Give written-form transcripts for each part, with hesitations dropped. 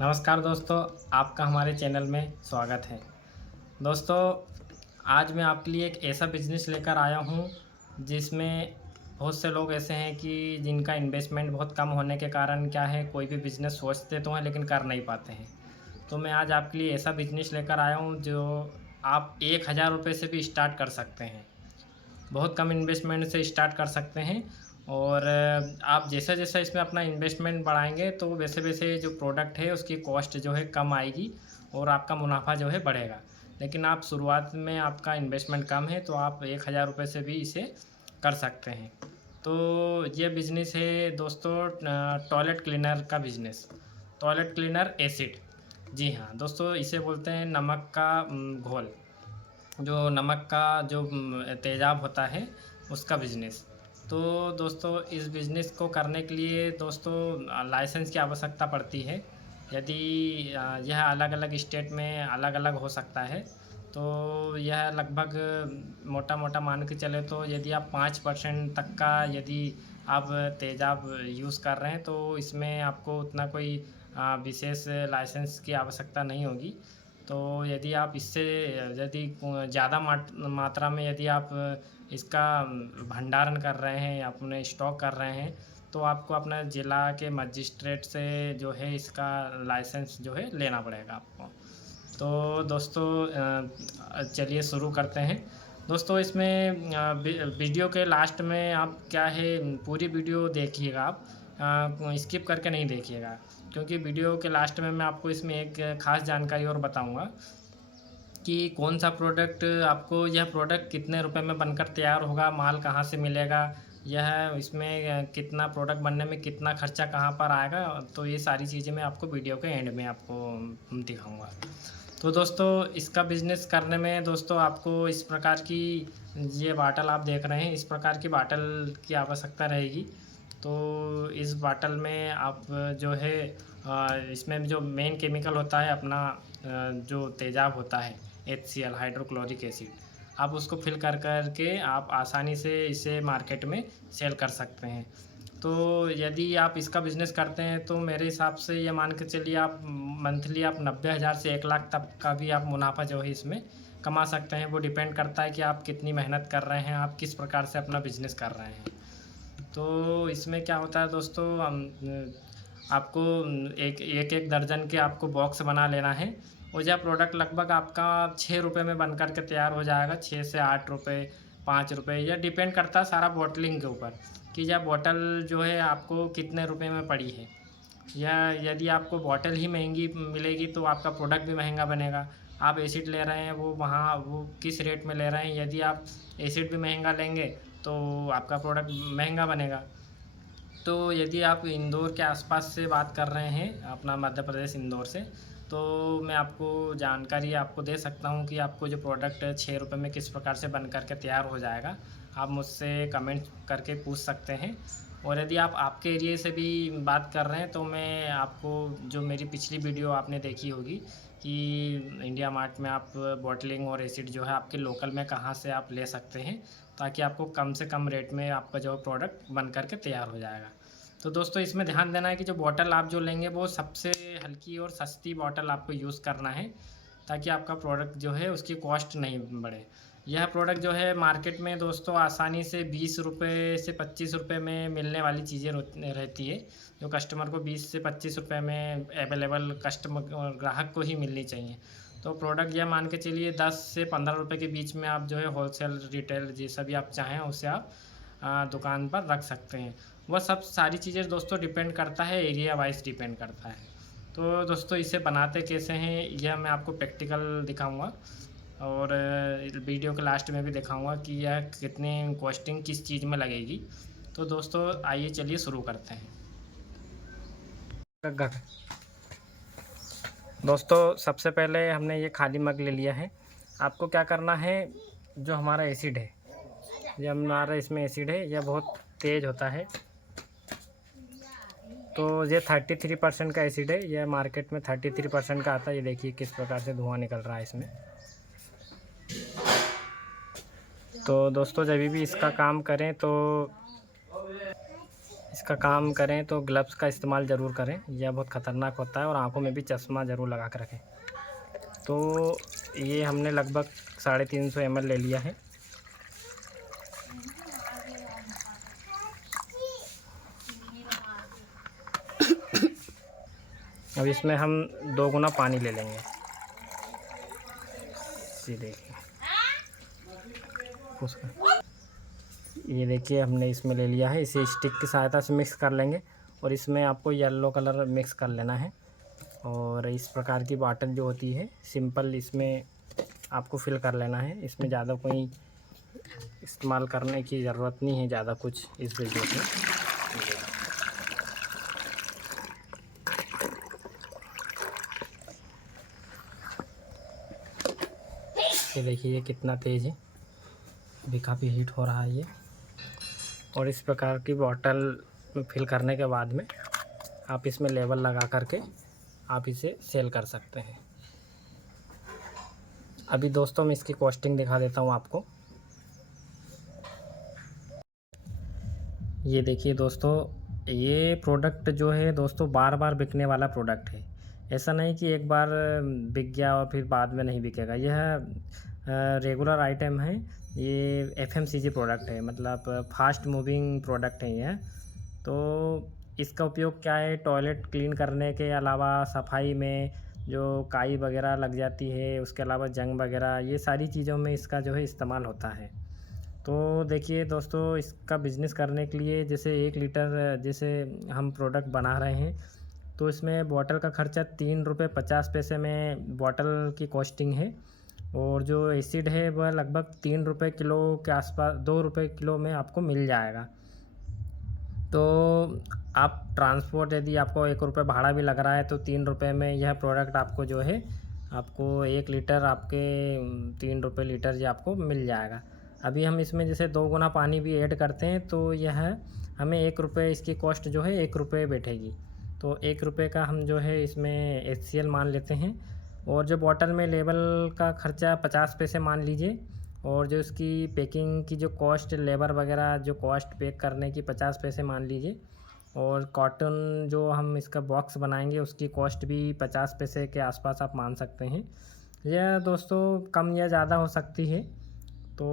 नमस्कार दोस्तों, आपका हमारे चैनल में स्वागत है। दोस्तों, आज मैं आपके लिए एक ऐसा बिज़नेस लेकर आया हूँ, जिसमें बहुत से लोग ऐसे हैं कि जिनका इन्वेस्टमेंट बहुत कम होने के कारण क्या है, कोई भी बिज़नेस सोचते तो हैं लेकिन कर नहीं पाते हैं। तो मैं आज आपके लिए ऐसा बिज़नेस लेकर आया हूँ, जो आप ₹1000 से भी स्टार्ट कर सकते हैं। बहुत कम इन्वेस्टमेंट से स्टार्ट कर सकते हैं और आप जैसा-जैसा इसमें अपना इन्वेस्टमेंट बढ़ाएँगे तो वैसे-वैसे जो प्रोडक्ट है उसकी कॉस्ट जो है कम आएगी और आपका मुनाफ़ा जो है बढ़ेगा। लेकिन आप शुरुआत में आपका इन्वेस्टमेंट कम है तो आप ₹1000 से भी इसे कर सकते हैं। तो ये बिज़नेस है दोस्तों टॉयलेट क्लीनर का बिज़नेस, टॉयलेट क्लीनर एसिड। जी हाँ, दोस्तों इसे बोलते हैं नमक का घोल। जो नमक का जो तेज़ाब होता है उसका बिज़नेस। तो दोस्तों इस बिज़नेस को करने के लिए दोस्तों लाइसेंस की आवश्यकता पड़ती है। यदि यह अलग-अलग स्टेट में अलग-अलग हो सकता है। तो यह लगभग मोटा-मोटा मान के चले तो यदि आप 5% तक का यदि आप तेज़ाब यूज़ कर रहे हैं तो इसमें आपको उतना कोई विशेष लाइसेंस की आवश्यकता नहीं होगी। तो यदि आप इससे यदि ज़्यादा मात्रा में यदि आप इसका भंडारण कर रहे हैं, अपने स्टॉक कर रहे हैं, तो आपको अपना ज़िला के मजिस्ट्रेट से जो है इसका लाइसेंस जो है लेना पड़ेगा आपको। तो दोस्तों चलिए शुरू करते हैं। दोस्तों इसमें वीडियो के लास्ट में आप क्या है पूरी वीडियो देखिएगा आप, स्किप करके नहीं देखिएगा। क्योंकि वीडियो के लास्ट में मैं आपको इसमें एक ख़ास जानकारी और बताऊँगा कि कौन-सा प्रोडक्ट आपको यह प्रोडक्ट कितने रुपए में बनकर तैयार होगा, माल कहाँ से मिलेगा, यह इसमें कितना प्रोडक्ट बनने में कितना खर्चा कहाँ पर आएगा, तो ये सारी चीज़ें मैं आपको वीडियो के एंड में आपको दिखाऊँगा। तो दोस्तों इसका बिज़नेस करने में दोस्तों आपको इस प्रकार की ये बॉटल आप देख रहे हैं, इस प्रकार की बॉटल की आवश्यकता रहेगी। तो इस बॉटल में आप जो है इसमें जो मेन केमिकल होता है अपना जो तेज़ाब होता है HCl हाइड्रोक्लोरिक एसिड, आप उसको फिल कर के आप आसानी से इसे मार्केट में सेल कर सकते हैं। तो यदि आप इसका बिज़नेस करते हैं तो मेरे हिसाब से ये मान के चलिए आप मंथली आप 90,000 से 1 लाख तक का भी आप मुनाफ़ा जो है इसमें कमा सकते हैं। वो डिपेंड करता है कि आप कितनी मेहनत कर रहे हैं, आप किस प्रकार से अपना बिज़नेस कर रहे हैं। तो इसमें क्या होता है दोस्तों आपको एक-एक दर्जन के आपको बॉक्स बना लेना है और यह प्रोडक्ट लगभग आपका ₹6 में बन कर के तैयार हो जाएगा, 6 से ₹8, ₹5 यह डिपेंड करता है सारा बॉटलिंग के ऊपर कि यह बॉटल जो है आपको कितने रुपए में पड़ी है। या यदि आपको बॉटल ही महँगी मिलेगी तो आपका प्रोडक्ट भी महँगा बनेगा। आप एसिड ले रहे हैं वो किस रेट में ले रहे हैं, यदि आप एसिड भी महँगा लेंगे तो आपका प्रोडक्ट महँगा बनेगा। तो यदि आप इंदौर के आसपास से बात कर रहे हैं, अपना मध्य प्रदेश इंदौर से, तो मैं आपको जानकारी आपको दे सकता हूँ कि आपको जो प्रोडक्ट ₹6 में किस प्रकार से बन कर के तैयार हो जाएगा। आप मुझसे कमेंट करके पूछ सकते हैं और यदि आप आपके एरिये से भी बात कर रहे हैं, तो मैं आपको जो मेरी पिछली वीडियो आपने देखी होगी कि इंडिया मार्ट में आप बॉटलिंग और एसिड जो है आपके लोकल में कहाँ से आप ले सकते हैं, ताकि आपको कम से कम रेट में आपका जो प्रोडक्ट बन कर के तैयार हो जाएगा। तो दोस्तों इसमें ध्यान देना है कि जो बॉटल आप जो लेंगे वो सबसे हल्की और सस्ती बॉटल आपको यूज़ करना है, ताकि आपका प्रोडक्ट जो है उसकी कॉस्ट नहीं बढ़े। यह प्रोडक्ट जो है मार्केट में दोस्तों आसानी से ₹20 से ₹25 में मिलने वाली चीज़ें रहती है, जो कस्टमर को 20 से ₹25 में अवेलेबल ग्राहक को ही मिलनी चाहिए। तो प्रोडक्ट यह मान के चलिए 10 से ₹15 के बीच में आप जो है होलसेल, रिटेल जैसा भी आप चाहें उसे आप दुकान पर रख सकते हैं। वह सब सारी चीज़ें दोस्तों डिपेंड करता है, एरिया वाइज़ डिपेंड करता है। तो दोस्तों इसे बनाते कैसे हैं यह मैं आपको प्रैक्टिकल दिखाऊँगा और वीडियो के लास्ट में भी दिखाऊँगा कि यह कितनी कॉस्टिंग किस चीज़ में लगेगी। तो दोस्तों आइए चलिए शुरू करते हैं। दोस्तों सबसे पहले हमने ये खाली मग ले लिया है। आपको क्या करना है, जो हमारा एसिड है, ये हमारा इसमें एसिड है, यह बहुत तेज़ होता है। तो ये 33% का एसिड है, यह मार्केट में 33% का आता है। ये देखिए किस प्रकार से धुआं निकल रहा है इसमें। तो दोस्तों जब भी इसका काम करें तो इसका काम करें तो ग्लव्स का इस्तेमाल ज़रूर करें, यह बहुत ख़तरनाक होता है, और आँखों में भी चश्मा ज़रूर लगा कर रखें। तो ये हमने लगभग 350 ml ले लिया है। अब इसमें हम 2 गुना पानी ले लेंगे। ये देखिए, ये देखिए हमने इसमें ले लिया है। इसे स्टिक की सहायता से मिक्स कर लेंगे, और इसमें आपको येलो कलर मिक्स कर लेना है। और इस प्रकार की बॉटल जो होती है सिंपल, इसमें आपको फिल कर लेना है। इसमें ज़्यादा कोई इस्तेमाल करने की ज़रूरत नहीं है, ज़्यादा कुछ इस बिजनेस में। ये देखिए ये कितना तेज़ है, अभी काफ़ी हीट हो रहा है ये। और इस प्रकार की बॉटल में फिल करने के बाद में आप इसमें लेबल लगा करके आप इसे सेल कर सकते हैं। अभी दोस्तों मैं इसकी कॉस्टिंग दिखा देता हूँ आपको। ये देखिए दोस्तों, ये प्रोडक्ट जो है दोस्तों बार बार बिकने वाला प्रोडक्ट है। ऐसा नहीं कि एक बार बिक गया और फिर बाद में नहीं बिकेगा। यह रेगुलर आइटम है। ये एफएमसीजी प्रोडक्ट है, मतलब फास्ट मूविंग प्रोडक्ट है यह। तो इसका उपयोग क्या है, टॉयलेट क्लीन करने के अलावा सफाई में जो काई वगैरह लग जाती है, उसके अलावा जंग वगैरह, ये सारी चीज़ों में इसका जो है इस्तेमाल होता है। तो देखिए दोस्तों, इसका बिज़नेस करने के लिए जैसे 1 लीटर जैसे हम प्रोडक्ट बना रहे हैं, तो इसमें बॉटल का खर्चा 3 रुपये 50 पैसे में बॉटल की कॉस्टिंग है। और जो एसिड है वह लगभग 3 रुपये किलो के आसपास, 2 रुपये किलो में आपको मिल जाएगा। तो आप ट्रांसपोर्ट यदि आपको 1 रुपये भाड़ा भी लग रहा है, तो 3 रुपये में यह प्रोडक्ट आपको जो है, आपको 1 लीटर आपके 3 रुपये लीटर ये आपको मिल जाएगा। अभी हम इसमें जैसे 2 गुना पानी भी ऐड करते हैं, तो यह हमें 1 रुपये इसकी कॉस्ट जो है 1 रुपये बैठेगी। तो 1 रुपये का हम जो है इसमें HCL मान लेते हैं। और जो बॉटल में लेबल का खर्चा 50 पैसे मान लीजिए, और जो इसकी पैकिंग की जो कॉस्ट, लेबर वगैरह जो कॉस्ट पैक करने की 50 पैसे मान लीजिए। और कॉटन जो हम इसका बॉक्स बनाएंगे उसकी कॉस्ट भी 50 पैसे के आसपास आप मान सकते हैं। यह दोस्तों कम या ज़्यादा हो सकती है। तो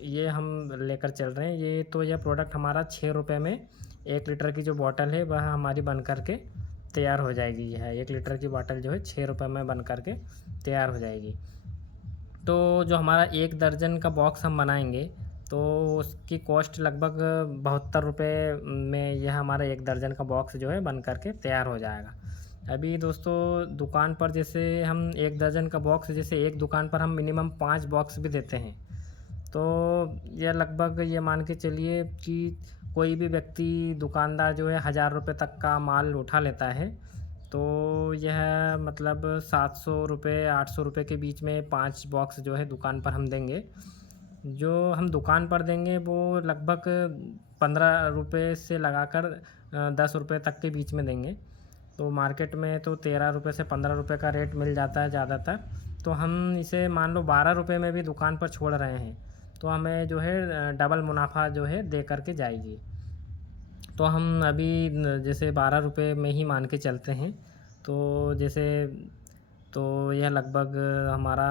ये हम लेकर चल रहे हैं। ये तो यह प्रोडक्ट हमारा 6 रुपये में 1 लीटर की जो बॉटल है वह हमारी बन कर के तैयार हो जाएगी। यह 1 लीटर की बॉटल जो है 6 रुपये में बन कर के तैयार हो जाएगी। तो जो हमारा 1 दर्जन का बॉक्स हम बनाएंगे, तो उसकी कॉस्ट लगभग 72 रुपये में यह हमारा 1 दर्जन का बॉक्स जो है बन कर के तैयार हो जाएगा। अभी दोस्तों दुकान पर जैसे हम 1 दर्जन का बॉक्स, जैसे एक दुकान पर हम मिनिमम 5 बॉक्स भी देते हैं, तो यह लगभग ये मान के चलिए कि कोई भी व्यक्ति, दुकानदार जो है 1000 रुपये तक का माल उठा लेता है। तो यह मतलब 700 रुपये 800 रुपये के बीच में 5 बॉक्स जो है दुकान पर हम देंगे। जो हम दुकान पर देंगे वो लगभग 15 रुपये से लगाकर 10 रुपये तक के बीच में देंगे। तो मार्केट में तो 13 रुपये से 15 रुपये का रेट मिल जाता है ज़्यादातर। तो हम इसे मान लो 12 रुपये में भी दुकान पर छोड़ रहे हैं, तो हमें जो है डबल मुनाफा जो है दे कर के जाएगी। तो हम अभी जैसे 12 रुपये में ही मान के चलते हैं। तो जैसे तो यह लगभग हमारा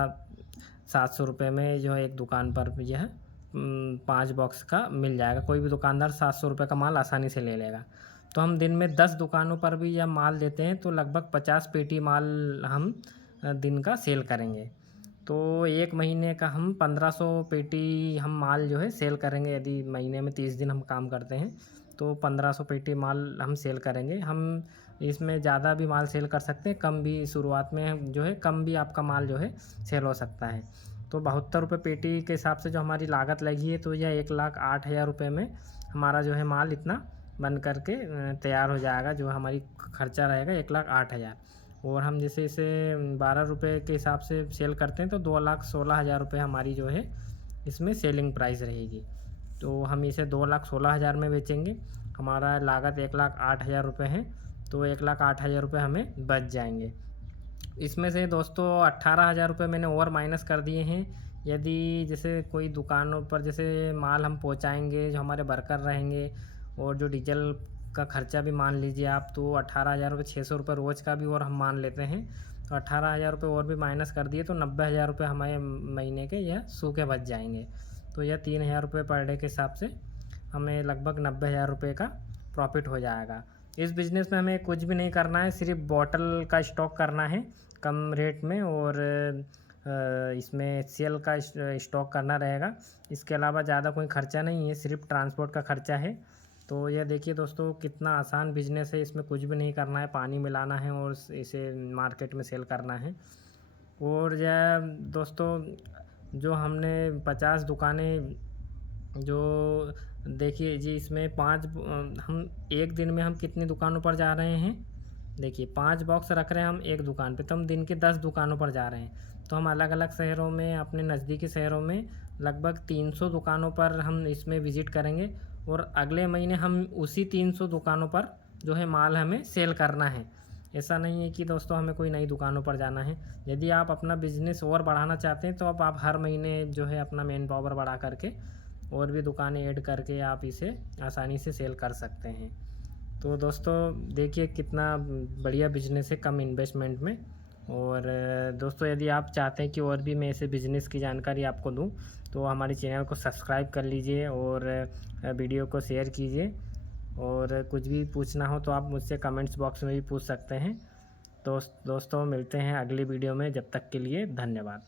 700 रुपये में जो है एक दुकान पर यह 5 बॉक्स का मिल जाएगा। कोई भी दुकानदार 700 रुपये का माल आसानी से ले लेगा। तो हम दिन में 10 दुकानों पर भी यह माल देते हैं, तो लगभग 50 पेटी माल हम दिन का सेल करेंगे। तो 1 महीने का हम 1500 पेटी हम माल जो है सेल करेंगे। यदि महीने में 30 दिन हम काम करते हैं, तो 1500 पेटी माल हम सेल करेंगे। हम इसमें ज़्यादा भी माल सेल कर सकते हैं, कम भी शुरुआत में जो है कम भी आपका माल जो है सेल हो सकता है। तो 72 रुपये पेटी के हिसाब से जो हमारी लागत लगी है, तो यह 1,08,000 रुपये में हमारा जो है माल इतना बन कर के तैयार हो जाएगा। जो हमारी खर्चा रहेगा 1,08,000। और हम जैसे इसे 12 रुपये के हिसाब से सेल करते हैं, तो 2,16,000 रुपये हमारी जो है इसमें सेलिंग प्राइस रहेगी। तो हम इसे 2,16,000 में बेचेंगे। हमारा लागत 1,08,000 रुपये है, तो 1,08,000 रुपये हमें बच जाएंगे। इसमें से दोस्तों 18,000 रुपये मैंने और माइनस कर दिए हैं। यदि जैसे कोई दुकानों पर जैसे माल हम पहुंचाएंगे, जो हमारे वर्कर रहेंगे और जो डीजल का खर्चा भी मान लीजिए आप, तो 18,000 रुपये, 600 रुपये रोज़ का भी और हम मान लेते हैं, तो 18,000 रुपये और भी माइनस कर दिए तो 90,000 रुपये हमारे महीने के यह सूखे बच जाएंगे। तो यह 3,000 रुपये पर डे के हिसाब से हमें लगभग 90,000 रुपये का प्रॉफिट हो जाएगा। इस बिज़नेस में हमें कुछ भी नहीं करना है, सिर्फ बॉटल का स्टॉक करना है कम रेट में, और इसमें HCL का स्टॉक करना रहेगा। इसके अलावा ज़्यादा कोई ख़र्चा नहीं है, सिर्फ ट्रांसपोर्ट का ख़र्चा है। तो ये देखिए दोस्तों कितना आसान बिज़नेस है, इसमें कुछ भी नहीं करना है, पानी मिलाना है और इसे मार्केट में सेल करना है। और यह दोस्तों जो हमने 50 दुकानें जो देखिए जी, इसमें हम एक दिन में हम कितनी दुकानों पर जा रहे हैं, देखिए 5 बॉक्स रख रहे हैं हम एक दुकान पे, तो हम दिन के 10 दुकानों पर जा रहे हैं। तो हम अलग अलग शहरों में, अपने नज़दीकी शहरों में लगभग 300 दुकानों पर हम इसमें विज़िट करेंगे, और अगले महीने हम उसी 300 दुकानों पर जो है माल हमें सेल करना है। ऐसा नहीं है कि दोस्तों हमें कोई नई दुकानों पर जाना है। यदि आप अपना बिज़नेस और बढ़ाना चाहते हैं तो अब आप हर महीने जो है अपना मैन पावर बढ़ा करके और भी दुकानें ऐड करके आप इसे आसानी से सेल कर सकते हैं। तो दोस्तों देखिए कितना बढ़िया बिज़नेस है कम इन्वेस्टमेंट में। और दोस्तों यदि आप चाहते हैं कि और भी मैं ऐसे बिज़नेस की जानकारी आपको दूं, तो हमारे चैनल को सब्सक्राइब कर लीजिए और वीडियो को शेयर कीजिए। और कुछ भी पूछना हो तो आप मुझसे कमेंट्स बॉक्स में भी पूछ सकते हैं। तो दोस्तों मिलते हैं अगली वीडियो में, जब तक के लिए धन्यवाद।